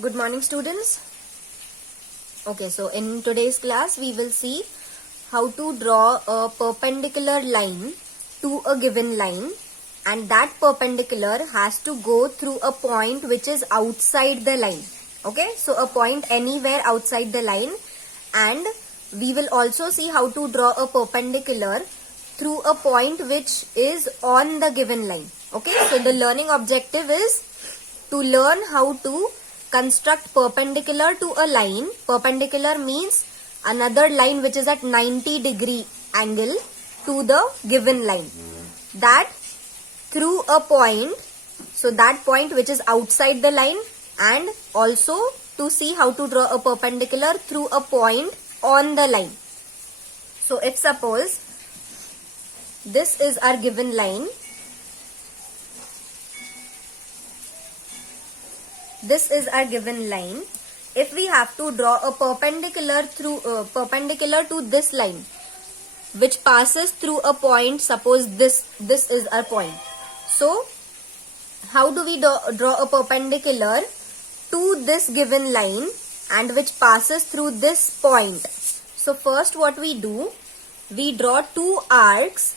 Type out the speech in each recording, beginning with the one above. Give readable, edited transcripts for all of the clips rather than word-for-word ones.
Good morning, students. Okay, so in today's class we will see how to draw a perpendicular line to a given line, and that perpendicular has to go through a point which is outside the line. Okay, so a point anywhere outside the line, and we will also see how to draw a perpendicular through a point which is on the given line. Okay, so the learning objective is to learn how to construct perpendicular to a line. Perpendicular means another line which is at 90-degree angle to the given line. That through a point, so that point which is outside the line, and also to see how to draw a perpendicular through a point on the line. So if suppose this is our given line, this is our given line. If we have to draw a perpendicular perpendicular to this line which passes through a point, suppose this is our point. So how do we draw a perpendicular to this given line and which passes through this point? So first what we do, we draw two arcs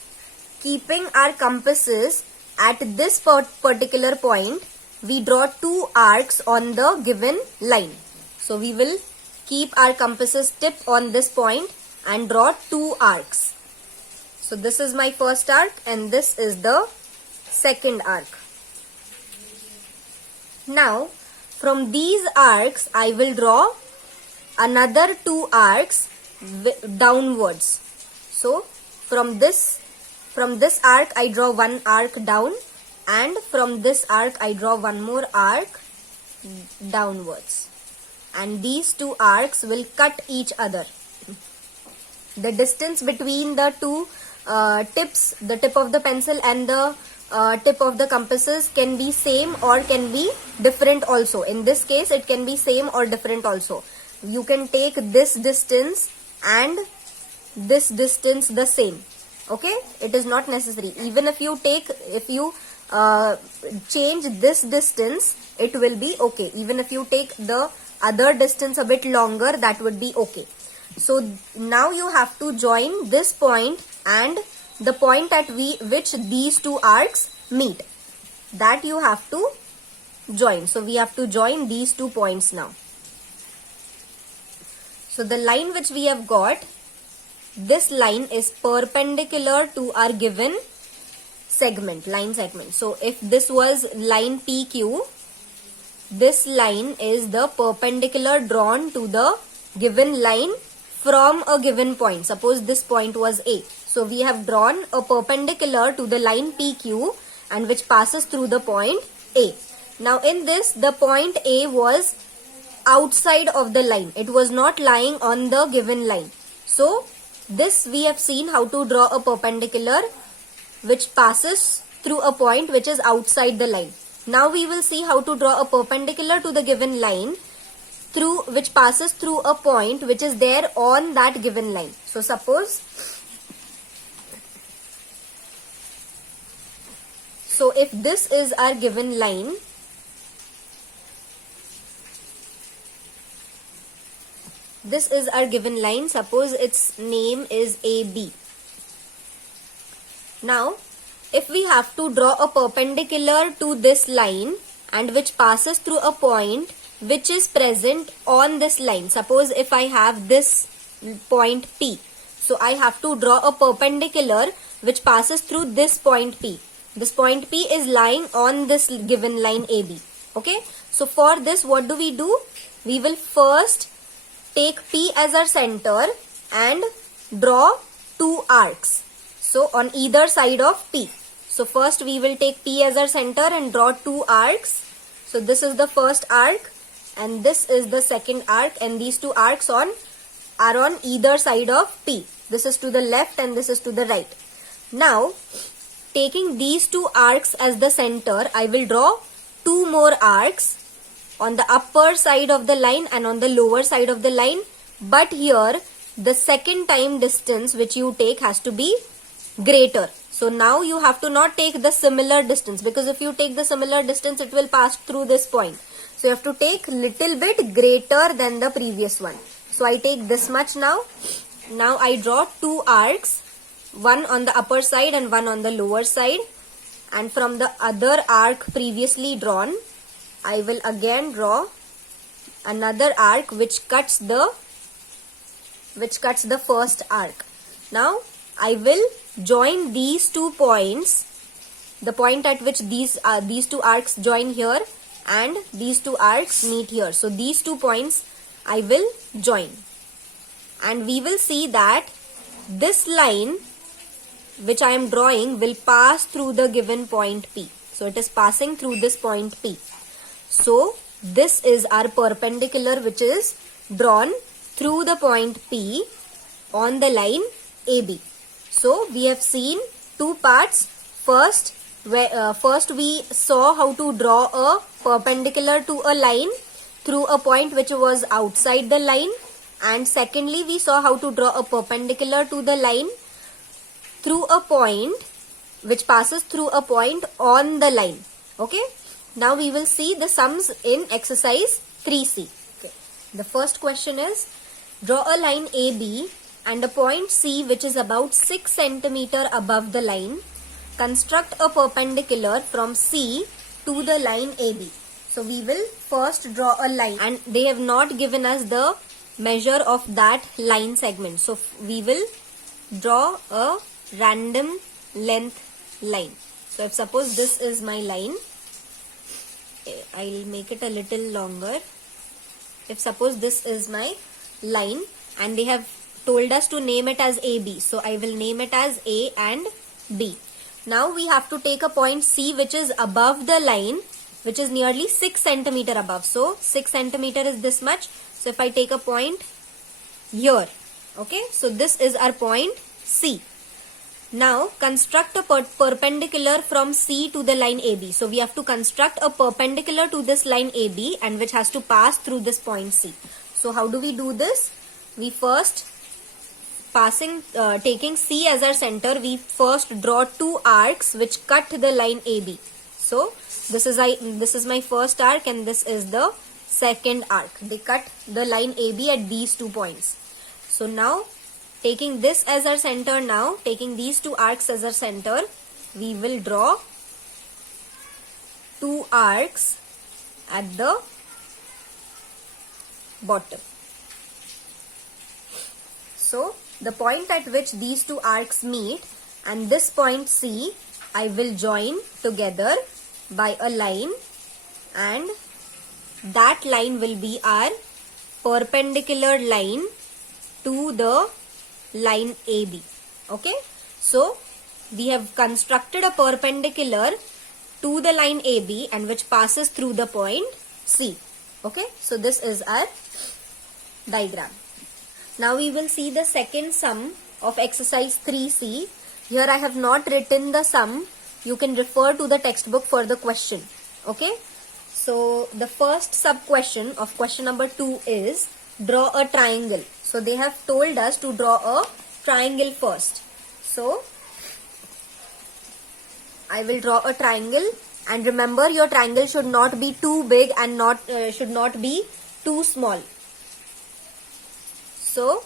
keeping our compasses at this particular point. We draw two arcs on the given line. So we will keep our compasses tip on this point and draw two arcs. So this is my first arc and this is the second arc. Now from these arcs I will draw another two arcs downwards. So from this arc I draw one arc down, and from this arc I draw one more arc downwards, and these two arcs will cut each other. The distance between the two tips, the tip of the pencil and the tip of the compasses, can be same or can be different also. In this case it can be same or different also. You can take this distance and this distance the same. Okay, it is not necessary. Even if you change this distance, it will be okay. Even if you take the other distance a bit longer, that would be okay. So now you have to join this point and the point at which these two arcs meet. That you have to join. So we have to join these 2 points now. So the line which we have got, this line is perpendicular to our given line segment. So if this was line PQ, this line is the perpendicular drawn to the given line from a given point. Suppose this point was A. So we have drawn a perpendicular to the line PQ and which passes through the point A. Now in this, the point A was outside of the line. It was not lying on the given line. So this we have seen how to draw a perpendicular which passes through a point which is outside the line. Now we will see how to draw a perpendicular to the given line which passes through a point which is there on that given line. So suppose, so if this is our given line, this is our given line, suppose its name is AB. Now, if we have to draw a perpendicular to this line and which passes through a point which is present on this line, suppose if I have this point P, so I have to draw a perpendicular which passes through this point P. This point P is lying on this given line AB. Okay, so for this what do? We will first take P as our center and draw two arcs. So on either side of P. So first we will take P as our center and draw two arcs. So this is the first arc and this is the second arc, and these two arcs are on either side of P. This is to the left and this is to the right. Now taking these two arcs as the center, I will draw two more arcs on the upper side of the line and on the lower side of the line. But here the second time distance which you take has to be greater. So now you have to not take the similar distance, because if you take the similar distance it will pass through this point. So you have to take little bit greater than the previous one. So I take this much now. Now I draw two arcs, one on the upper side and one on the lower side. And from the other arc previously drawn, I will again draw another arc which cuts the first arc. Now I will join these 2 points, the point at which these two arcs join here and these 2 arcs meet here. So these 2 points I will join, and we will see that this line which I am drawing will pass through the given point P. So it is passing through this point P. So this is our perpendicular which is drawn through the point P on the line AB. So we have seen 2 parts. First we saw how to draw a perpendicular to a line through a point which was outside the line, and secondly we saw how to draw a perpendicular to the line through a point which passes through a point on the line. Okay. Now we will see the sums in exercise 3C. Okay. The first question is, draw a line AB and a point C which is about 6 cm above the line. Construct a perpendicular from C to the line AB. So we will first draw a line, and they have not given us the measure of that line segment. So we will draw a random length line. So if suppose this is my line, I'll make it a little longer. If suppose this is my line and they have told us to name it as AB, so I will name it as A and B. Now we have to take a point C which is above the line, which is nearly 6 cm above. So 6 cm is this much. So if I take a point here, okay, so this is our point C. Now construct a perpendicular from C to the line AB. So we have to construct a perpendicular to this line AB and which has to pass through this point C. So how do we do this? We first taking C as our center, we first draw 2 arcs which cut the line AB. So this is my first arc and this is the second arc. They cut the line AB at these 2 points. So now taking this as our center, now taking these 2 arcs as our center, we will draw 2 arcs at the bottom. So the point at which these 2 arcs meet and this point C, I will join together by a line, and that line will be our perpendicular line to the line AB. Okay, so we have constructed a perpendicular to the line AB and which passes through the point C. Okay, so this is our diagram. Now we will see the second sum of exercise 3C. Here I have not written the sum. You can refer to the textbook for the question. Okay, so the first sub question of question number 2 is draw a triangle. So they have told us to draw a triangle first. So I will draw a triangle, and remember your triangle should not be too big and should not be too small. So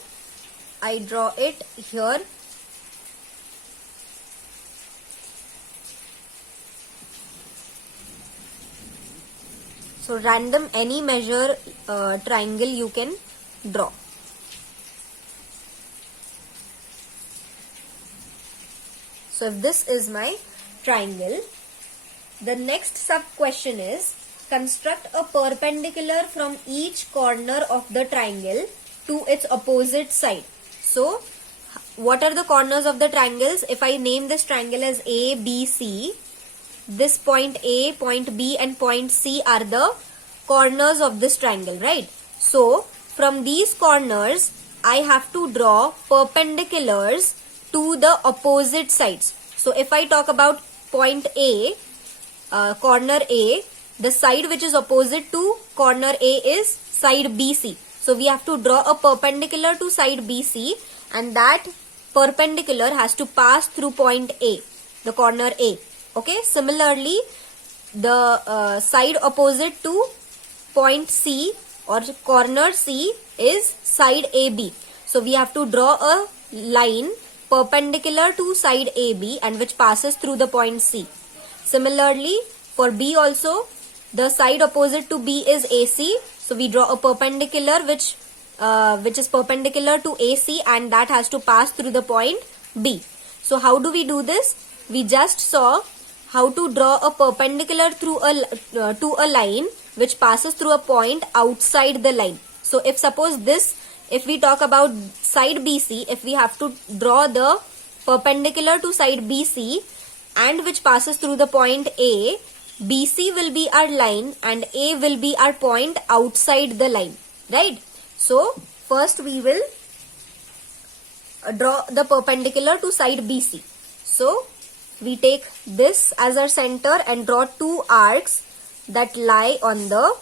I draw it here. So random any measure triangle you can draw. So if this is my triangle, the next sub question is construct a perpendicular from each corner of the triangle to its opposite side. So what are the corners of the triangles? If I name this triangle as A, B, C, this point A, point B and point C are the corners of this triangle, right? So from these corners I have to draw perpendiculars to the opposite sides. So if I talk about point A, corner A, the side which is opposite to corner A is side BC. So we have to draw a perpendicular to side BC, and that perpendicular has to pass through point A, the corner A. Okay, similarly the side opposite to point C or corner C is side AB. So we have to draw a line perpendicular to side AB and which passes through the point C. Similarly, for B also, the side opposite to B is AC. So we draw a perpendicular which is perpendicular to AC and that has to pass through the point B. So how do we do this? We just saw how to draw a perpendicular through to a line which passes through a point outside the line. So if suppose if we talk about side BC, if we have to draw the perpendicular to side BC and which passes through the point A, BC will be our line and A will be our point outside the line, right? So first we will draw the perpendicular to side BC. So we take this as our center and draw two arcs that lie on the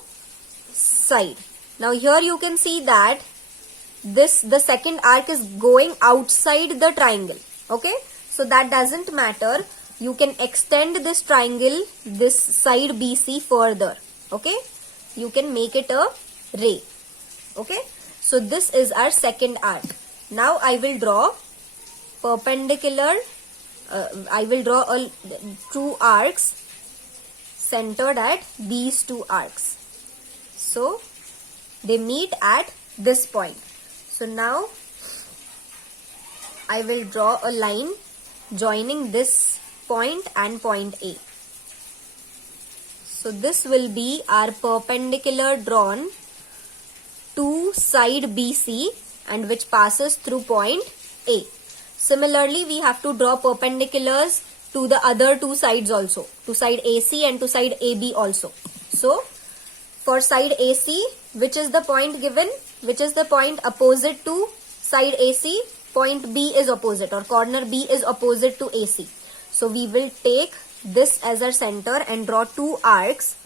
side. Now here you can see that the second arc is going outside the triangle. Okay, so that doesn't matter. You can extend this triangle, this side BC further. Okay, you can make it a ray. Okay, so this is our second arc. Now I will draw perpendicular. I will draw two arcs centered at these two arcs. So they meet at this point. So now I will draw a line joining this point and point A. So this will be our perpendicular drawn to side BC and which passes through point A. Similarly, we have to draw perpendiculars to the other two sides also, to side AC and to side AB also. So for side AC, which is the point given, which is the point opposite to side AC, point B is opposite or corner B is opposite to AC. So we will take this as our center and draw two arcs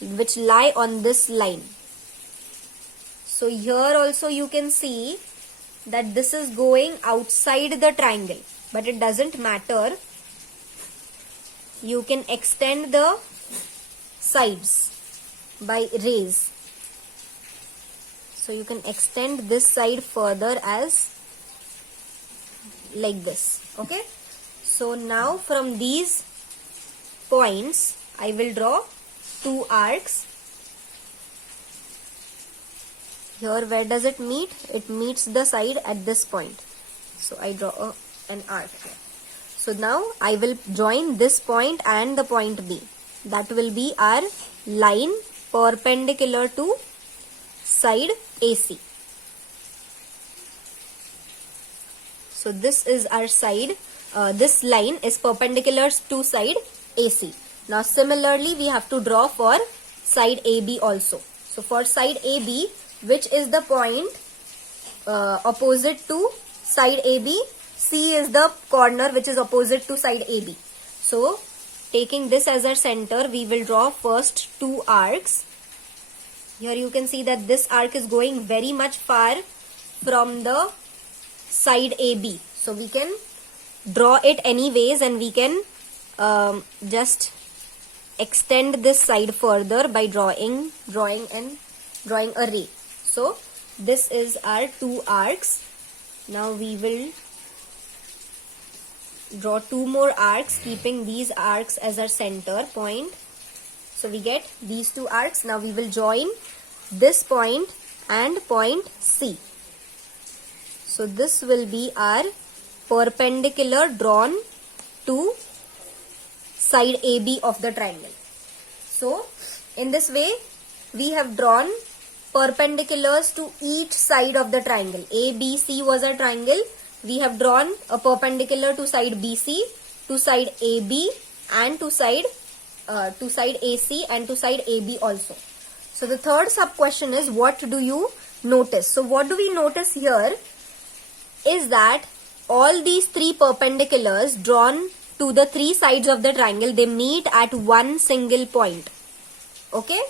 which lie on this line. So here also you can see that this is going outside the triangle, but it doesn't matter. You can extend the sides by rays. So you can extend this side further as like this. Okay. So now from these points, I will draw two arcs. Here where does it meet? It meets the side at this point. So I draw an arc here. So now I will join this point and the point B. That will be our line perpendicular to side AC. So this is our side. This line is perpendicular to side AC. Now similarly we have to draw for side AB also. So for side AB, which is the point opposite to side AB, C is the corner which is opposite to side AB. So taking this as our center, we will draw first two arcs. Here you can see that this arc is going very much far from the side AB. So we can draw it anyways and we can just extend this side further by drawing a ray. So this is our two arcs. Now we will draw two more arcs keeping these arcs as our center point. So we get these two arcs. Now we will join this point and point C. So this will be our perpendicular drawn to side AB of the triangle. So in this way we have drawn perpendiculars to each side of the triangle. ABC was a triangle. We have drawn a perpendicular to side BC, to side AB and to side AC and to side AB also. So the third sub question is, what do you notice? So what do we notice here is that all these three perpendiculars drawn to the three sides of the triangle, they meet at one single point. Okay,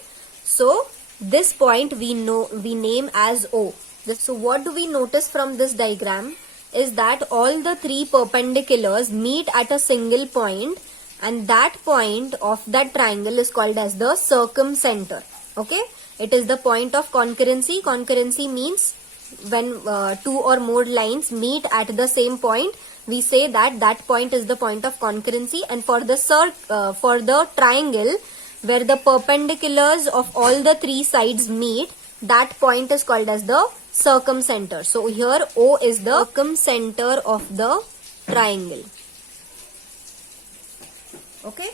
so this point we name as O. So what do we notice from this diagram is that all the three perpendiculars meet at a single point, and that point of that triangle is called as the circumcenter. Okay, It is the point of concurrency. Concurrency means when two or more lines meet at the same point, we say that that point is the point of concurrency. And for the triangle where the perpendiculars of all the three sides meet, that point is called as the circumcenter. So here O is the circumcenter of the triangle. Okay.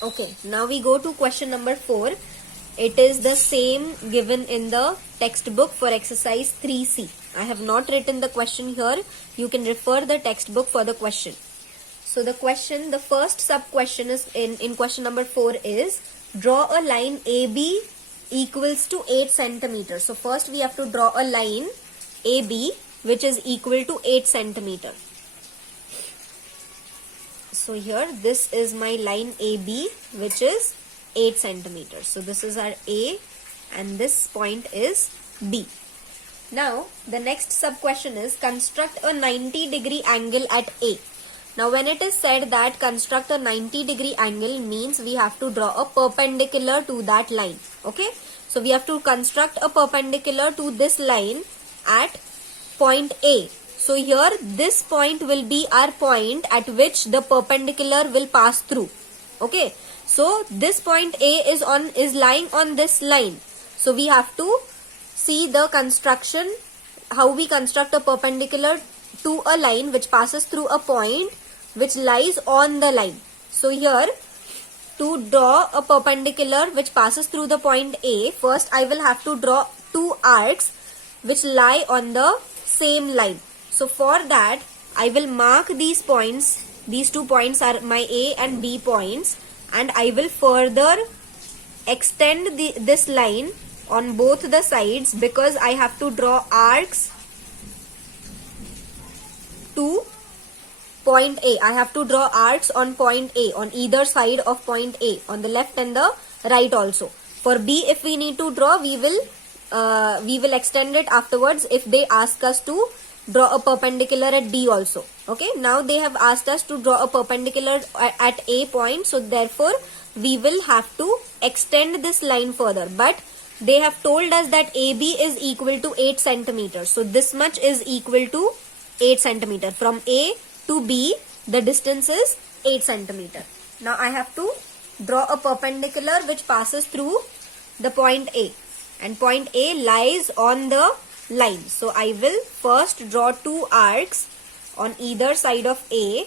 Okay, now we go to question number 4. It is the same given in the textbook for exercise 3C. I have not written the question here. You can refer the textbook for the question. So the question, the first sub question is in question number 4 is, draw a line AB equals to 8 centimeters. So first we have to draw a line AB which is equal to 8 centimeter. So here this is my line AB which is 8 centimeters. So this is our A and this point is B. Now the next sub question is, construct a 90-degree angle at A. Now when it is said that construct a 90-degree angle means we have to draw a perpendicular to that line. Okay. So we have to construct a perpendicular to this line at point A. So here this point will be our point at which the perpendicular will pass through. Okay. So this point A is lying on this line. So we have to see the construction, how we construct a perpendicular to a line which passes through a point which lies on the line. So here to draw a perpendicular which passes through the point A, first I will have to draw two arcs which lie on the same line. So for that I will mark these points. These 2 points are my A and B points, and I will further extend this line on both the sides because I have to draw arcs to point A. I have to draw arcs on point A, on either side of point A, on the left and the right also. For B, if we need to draw, we will extend it afterwards if they ask us to draw a perpendicular at B also. Okay, now they have asked us to draw a perpendicular at A point, so therefore we will have to extend this line further. But they have told us that AB is equal to 8 centimeters. So this much is equal to 8 centimeter. From A to B, the distance is 8 centimeter. Now I have to draw a perpendicular which passes through the point A, and point A lies on the line. So I will first draw two arcs on either side of A,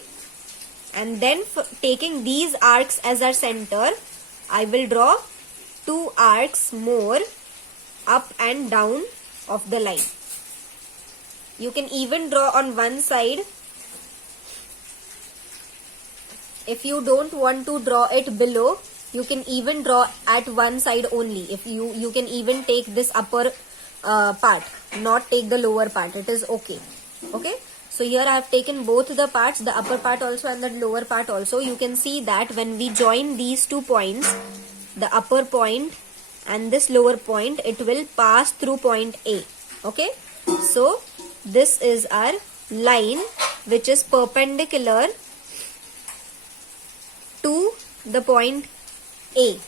and then taking these arcs as our center, I will draw two arcs more up and down of the line. You can even draw on one side. If you don't want to draw it below, you can even draw at one side only. If you can even take this upper part, not take the lower part. It is okay. Okay. So here I have taken both the parts, the upper part also and the lower part also. You can see that when we join these 2 points, the upper point and this lower point, it will pass through point A. Okay. So this is our line which is perpendicular to the point A.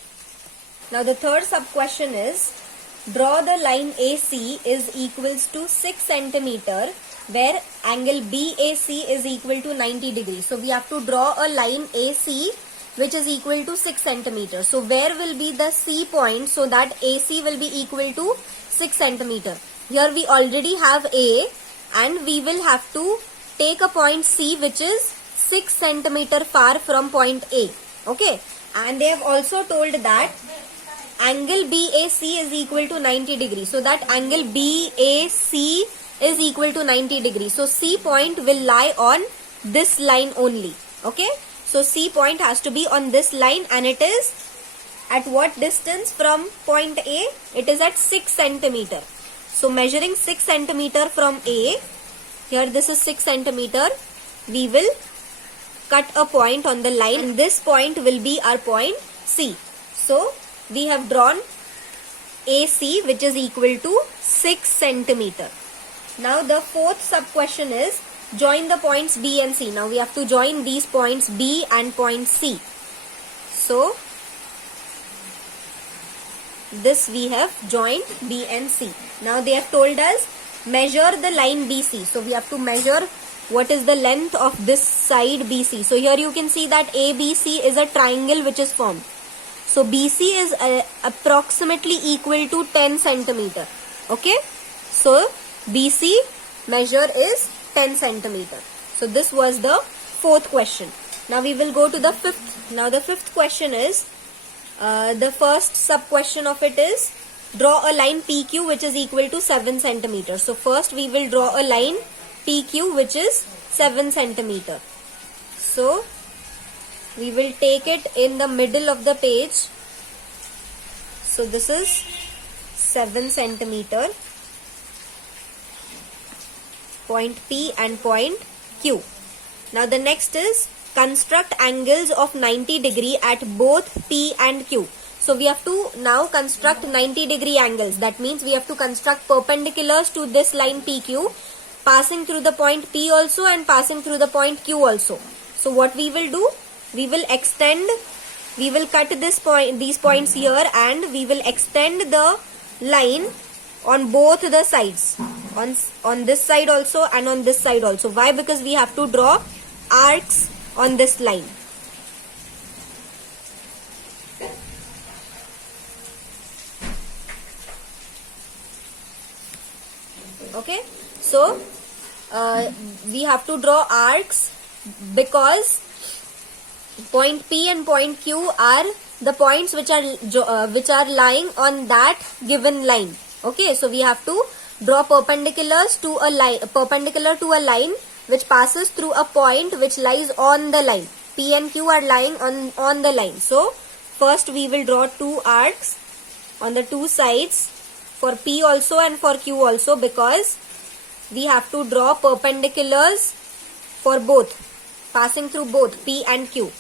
Now the third sub question is, draw the line AC is equals to 6 centimeter where angle BAC is equal to 90 degrees. So we have to draw a line AC which is equal to 6 centimeters. So where will be the C point so that AC will be equal to 6 centimeter? Here we already have A, and we will have to take a point C which is 6 centimeter far from point A. Okay. And they have also told that angle BAC is equal to 90 degrees. So that angle BAC is equal to 90 degrees. So C point will lie on this line only. Okay. So C point has to be on this line, and it is at what distance from point A? It is at 6 centimeter. So measuring 6 centimeter from A, here this is 6 centimeter, we will cut a point on the line, and this point will be our point C. So we have drawn AC which is equal to 6 centimeter. Now the fourth sub question is, join the points B and C. Now we have to join these points B and point C. So this we have joined B and C. Now they have told us measure the line BC. So we have to measure what is the length of this side BC. So here you can see that ABC is a triangle which is formed. So BC is approximately equal to 10 centimeter. Okay. So BC measure is 10 centimeter. So this was the fourth question. Now we will go to the fifth. Now the fifth question is, the first sub question of it is, draw a line PQ which is equal to 7 centimeter. So first we will draw a line PQ which is 7 centimeter. So we will take it in the middle of the page. So this is 7 centimeter, point P and point Q. Now the next is construct angles of 90 degree at both P and Q. So we have to now construct 90 degree angles. That means we have to construct perpendiculars to this line PQ, passing through the point P also and passing through the point Q also. So what we will do, we will extend, we will cut this point, these points here, and we will extend the line on both the sides, on this side also and on this side also. Why? Because we have to draw arcs on this line. Okay, so we have to draw arcs because point P and point Q are the points which are lying on that given line. Okay, so we have to draw perpendiculars to a line, perpendicular to a line which passes through a point which lies on the line. P and Q are lying on the line. So first we will draw two arcs on the two sides for P also and for Q also, because we have to draw perpendiculars for both, passing through both P and Q.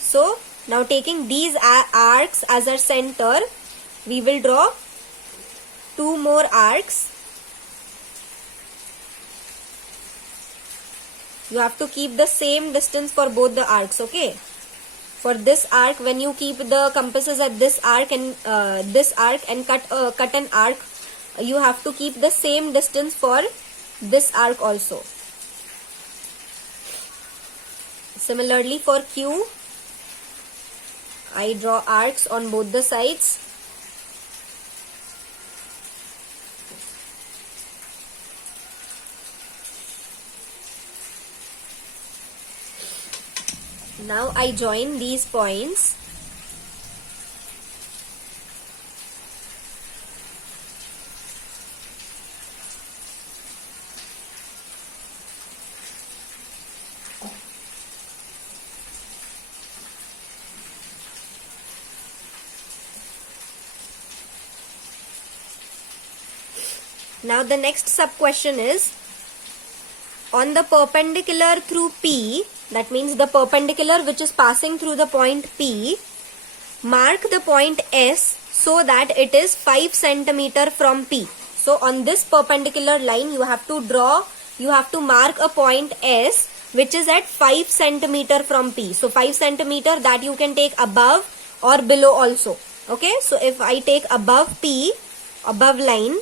So now taking these arcs as our center, we will draw two more arcs. You have to keep the same distance for both the arcs. Okay, for this arc, when you keep the compasses at this arc and cut an arc, you have to keep the same distance for this arc also. Similarly for Q, I draw arcs on both the sides. Now I join these points. Now the next sub question is, on the perpendicular through P, that means the perpendicular which is passing through the point P, mark the point S so that it is 5 centimeter from P. So on this perpendicular line you have to mark a point S which is at 5 centimeter from P. So 5 centimeter that you can take above or below also. Okay, so if I take above P, above line,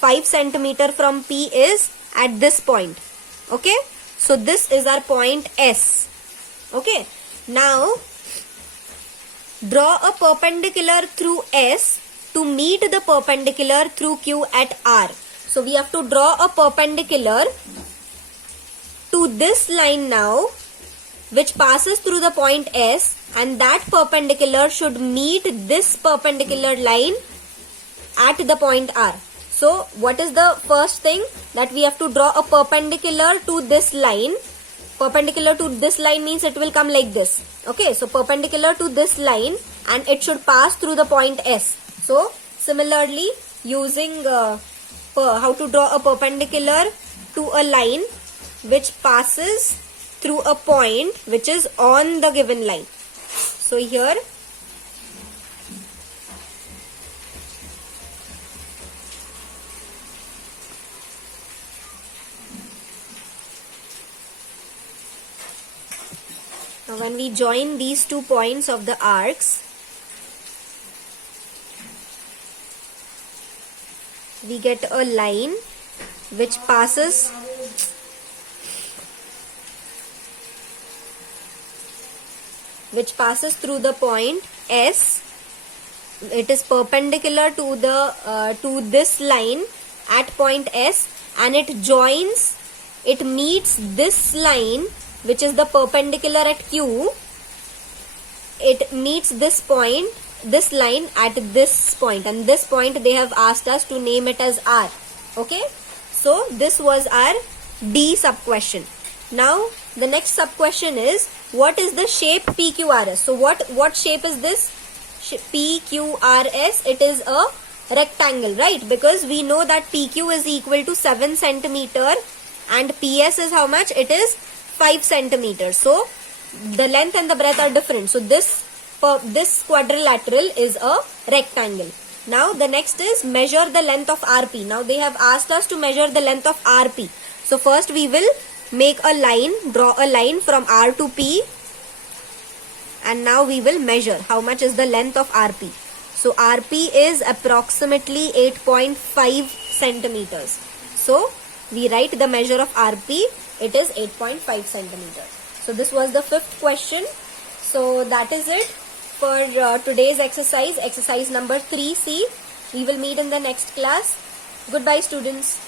5 centimeter from P is at this point. Okay, so this is our point S. Okay, now draw a perpendicular through S to meet the perpendicular through Q at R. So we have to draw a perpendicular to this line now, which passes through the point S, and that perpendicular should meet this perpendicular line at the point R. So what is the first thing? That we have to draw a perpendicular to this line. Perpendicular to this line means it will come like this. Okay, so perpendicular to this line, and it should pass through the point S. So similarly, using how to draw a perpendicular to a line which passes through a point which is on the given line. So here when we join these 2 points of the arcs, we get a line which passes through the point S. It is perpendicular to this line at point S, and it meets this line which is the perpendicular at Q. It meets this line at this point, and this point they have asked us to name it as R. Okay, so this was our D sub question. Now the next sub question is, what is the shape PQRS? So what shape is this? PQRS, it is a rectangle, right? Because we know that PQ is equal to 7 centimeter and PS is how much? It is 5 centimeters. So the length and the breadth are different. So this quadrilateral is a rectangle. Now the next is measure the length of RP. Now they have asked us to measure the length of RP. So first we will draw a line from R to P, and now we will measure how much is the length of RP. So RP is approximately 8.5 centimeters. So we write the measure of RP, it is 8.5 centimeters. So this was the 5th question. So that is it for today's exercise number 3C. We will meet in the next class. Goodbye, students.